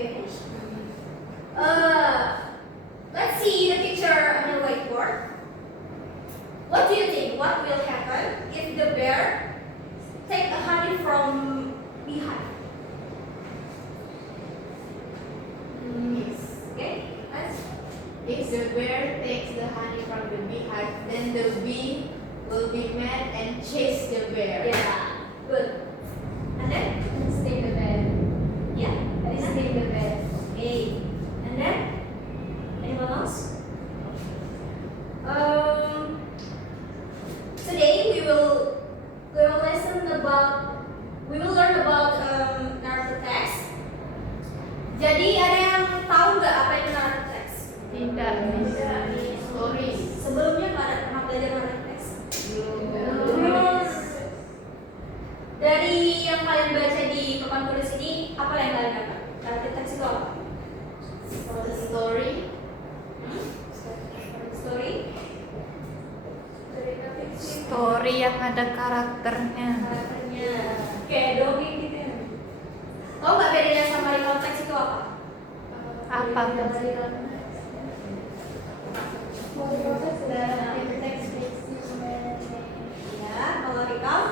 Okay, finish. Let's see the picture on the whiteboard. What do you think? What will happen if the bear take a honey from beehive? Okay, let's. If the bear takes the honey from the beehive, then the bee will be mad and chase the bear. Yeah, good. And then? Sting the bear. Yeah. Sting the bear. Okay. And then? Anyone else? Today we will learn about narrative text. Jadi ada yang tahu nggak apa itu narrative text? Tidak. Story. Sebelumnya nggak ada pernah belajar narrative text? Belum. Dari yang kalian baca di papan tulis ini, apa yang kalian dapat? Narrative text itu apa? Story. Story. Story yang ada karakternya. Karakternya kayak dongeng gitu ya. Tahu nggak bedanya sama recall text itu apa? Apa? Ya, kalau recall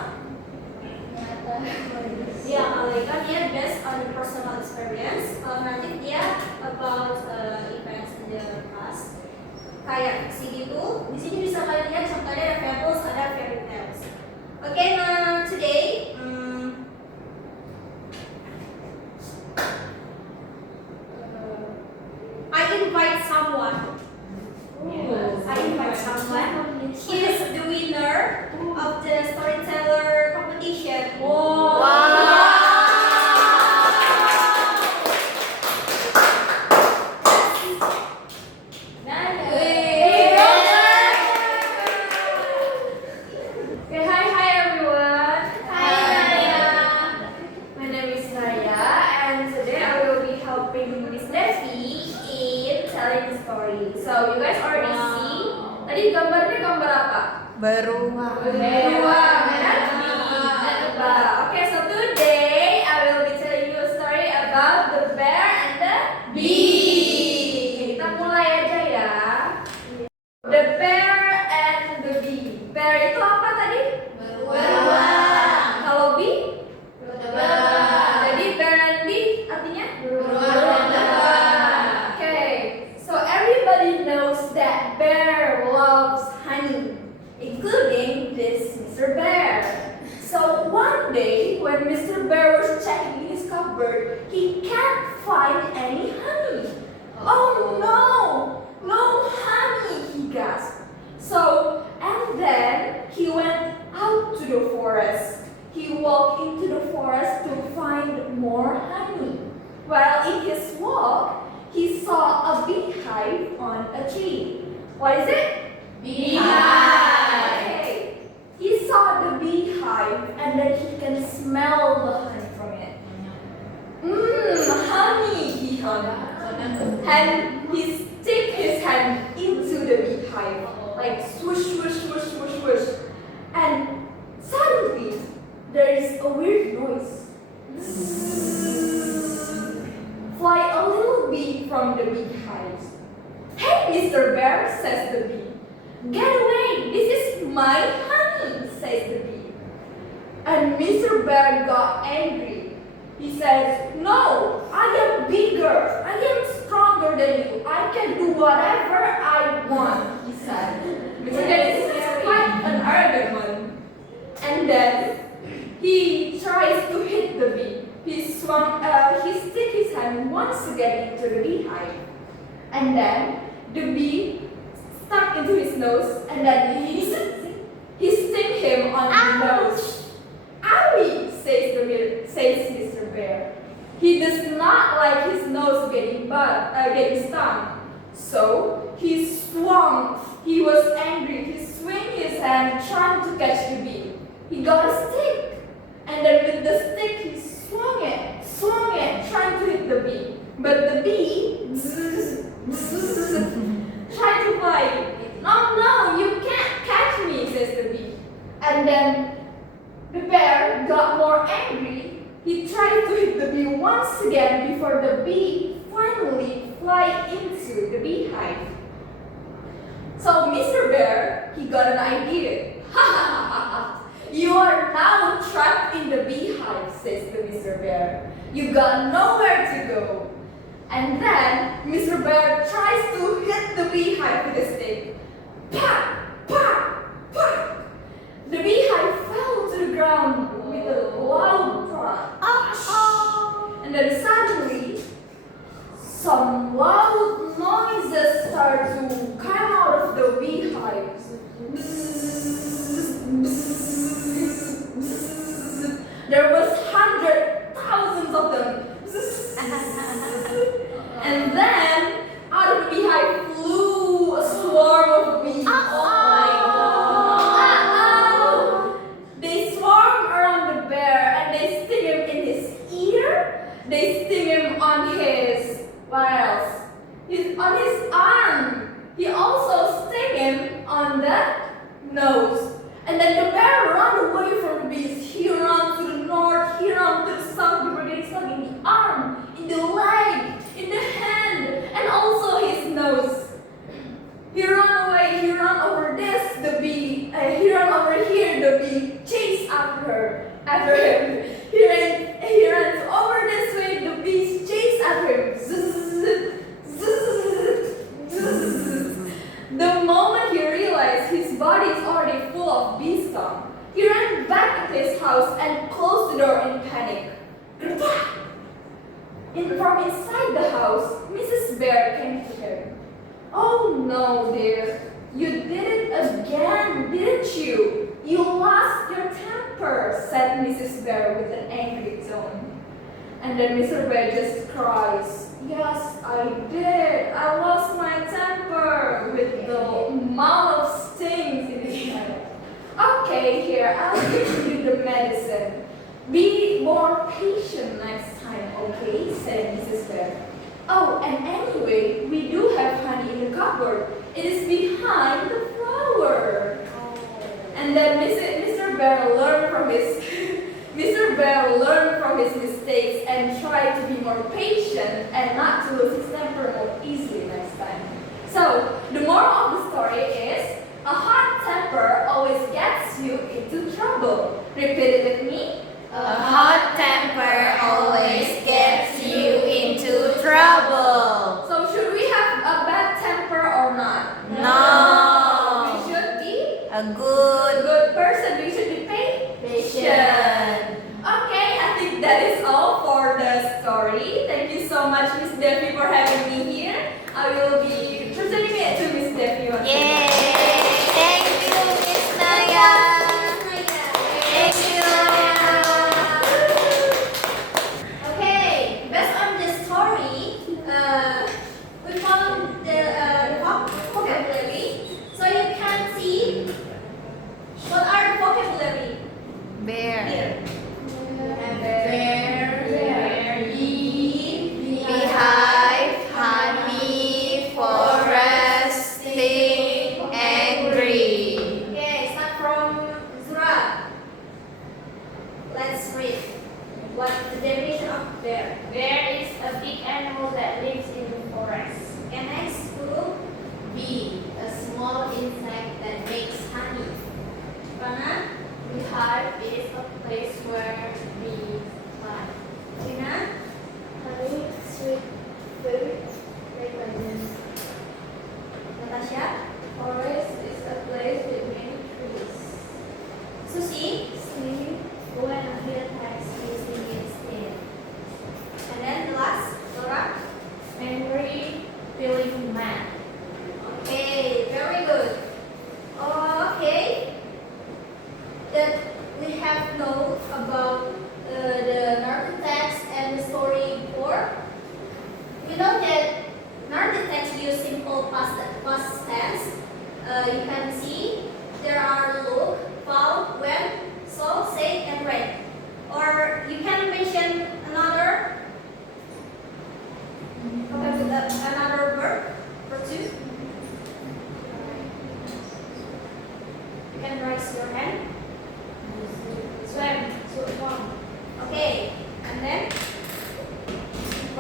ya, kalau recall dia based on personal experience. Kalau nanti dia about events in the past. Kayak fiksi gitu. Di sini bisa kalian lihat contohnya ada fables, ada fairy tales. Okay, now today I invite someone. I invite someone. He is the winner of the storyteller competition. Okay, hi everyone. My name is Naya, and today I will be helping Miss Devi in telling the story. So you guys already see. Tadi gambarnya gambar apa? Beruang. Beruang, kan? Okay, so today I will be telling you a story about the bear and the bee. Kita mulai aja ya. The bear and the bee. Bear itu apa tadi? Beruang. Kalau bee? Jadi bear and bee artinya? Okay, so everybody knows that bear loves honey, including this Mr. Bear. So one day, when Mr. Bear was checking in his cupboard, he can't find any honey. Oh no! No honey, he gasped. So, and then he went out to the forest. He walked into the forest to find more honey. While in his walk, he saw a beehive on a tree. What is it? Beehive. Okay. He saw the beehive and then he can smell the honey from it. Honey, he hummed. And he stick his hand into the beehive, like swoosh, swoosh, swoosh, swoosh, swoosh. And suddenly, there is a weird noise. Fly a little bee from the beehive. Hey, Mr. Bear, says the bee. Get away, this is my honey, says the bee. And Mr. Bear got angry. He says, no, I am bigger, I am stronger than you, I can do whatever I want, he said. Mr. Bear is quite an arrogant one. And then he tries to hit the bee. He stick his hand once again into the beehive. And then the bee stuck into his nose, and then he sting him on the nose. Owie, says Mr. Bear. He does not like his nose getting stung. So he swung. He was angry. He swung his hand trying to catch the bee. He got a stick, and then with the stick he swung it, trying to hit the bee. But the bee tried to fly. No, you can't catch me, says the bee. And then the bear got more angry. He tried to hit the bee once again before the bee finally fly into the beehive. So Mr. Bear, he got an idea. Ha ha ha ha ha! You are now trapped in the beehive, says the Mr. Bear. You got nowhere to go. And then Mr. Bear tries to hit the beehive with a stick. Pa! Pa! Pa! The beehive fell to the ground with a loud crash. And then suddenly, some loud noises start to come out of the beehive. There was thousands of them. And then, out of the beehive flew a swarm of bees. They swarm around the bear and they sting him in his ear. They sting him on his, what else? On his arm. He also sting him on the nose. And then the bear ran away from the bees. He ran to the north, he ran to the south. They were getting stuck in the arm, in the leg, in the hand, and also his nose. He ran away, he ran over this, the bee, he ran over here, the bee chased after him. He ran over this way, the bees chased after him. Zzz, zzz, zzz. The moment he realized his body is already full of bee stung, he ran back into his house and closed the door in panic. From inside the house, Mrs. Bear came to him. "Oh no, dear, you did it again, didn't you? You lost your temper," said Mrs. Bear with an angry tone. And then Mr. Bear just cries, "Yes, I did. I lost my temper," with the amount of stings in his head. "Okay, here, I'll give you the medicine. Be more patient next time, okay?" said Mrs. Bear. "Oh, and anyway, we do have honey in the cupboard. It is behind the flower." And then Mr. Bear learned from his Mr. Bear learned from his mistakes and tried to be more patient and not to lose his temper more easily next time. So the moral of the story is, a hot temper always gets you into trouble. Repeat it with me. A hot temper always gets you into trouble. So should we have a bad temper or not? No. We should be A a good good person. We should be patient. Okay, I think that is all for the story. Thank you so much, Miss Devi, for having me here. I will be presenting it to Miss Devi once Yay! again. Thank you, Miss Naya. Thank you. Okay, based on the story, we found the vocabulary. So you can see what are the vocabulary Bear. here. Beehive, honey, forest, sting, angry. Okay, start from Zura. Let's read. What the definition of bear? Bear is a big animal that lives in the forest. And next to Bee, a small insect that makes honey. Rana, Beehive is a place where bees fly. Tina, Honey, sweet food, made by bees. Natasha, Forest is a place with many trees. Susi, Sleep when a hill has using its tail. and then the last, Laura. Angry, feeling mad. Okay, very good. Okay, that we have know about the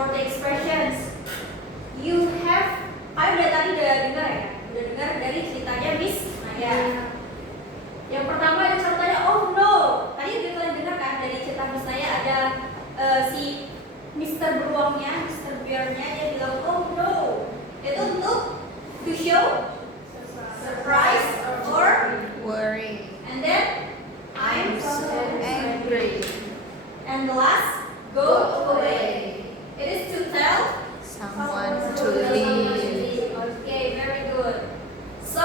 for the expressions. You have, kalian udah tadi udah dengar ya? Udah dengar dari ceritanya Miss Naya. Yang pertama ada contohnya oh no. Tadi udah kalian dengar kan dari cerita Miss Naya ada si Mr. Beruangnya, Mr. Bear-nya dia bilang oh no. Itu untuk to show surprise or Worry. and then I'm so Angry. and the last go away. It is to tell Someone to leave. Okay, very good. So,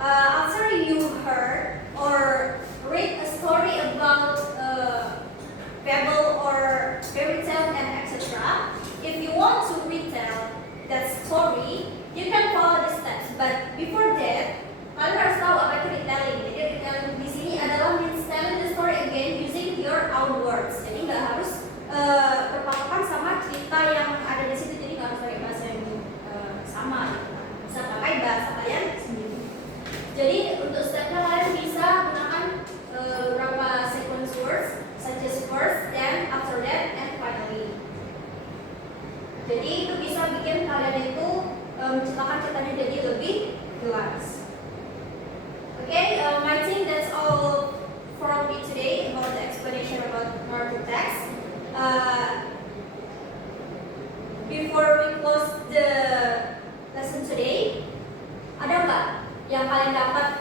after you heard or read a story about fable or fairy tale and etc., if you want to retell that story, you can follow the steps. But before that, kalian harus tahu apa itu retelling. Jadi retelling di sini adalah means telling the story again using your own words. Jadi nggak harus berpatokan sama cerita yang ada di situ. Jadi nggak harus pakai bahasa yang sama. Gitu. Bisa pakai bahasa kalian sendiri. Jadi untuk stepnya kalian bisa gunakan beberapa sequence words, such as first, then, after that, and finally. Jadi itu bisa bikin kalian itu menciptakan ceritanya jadi lebih jelas. Okay, I think that's all from me today about the explanation about Naruto text. Before we close the lesson today, ada nggak yang kalian dapat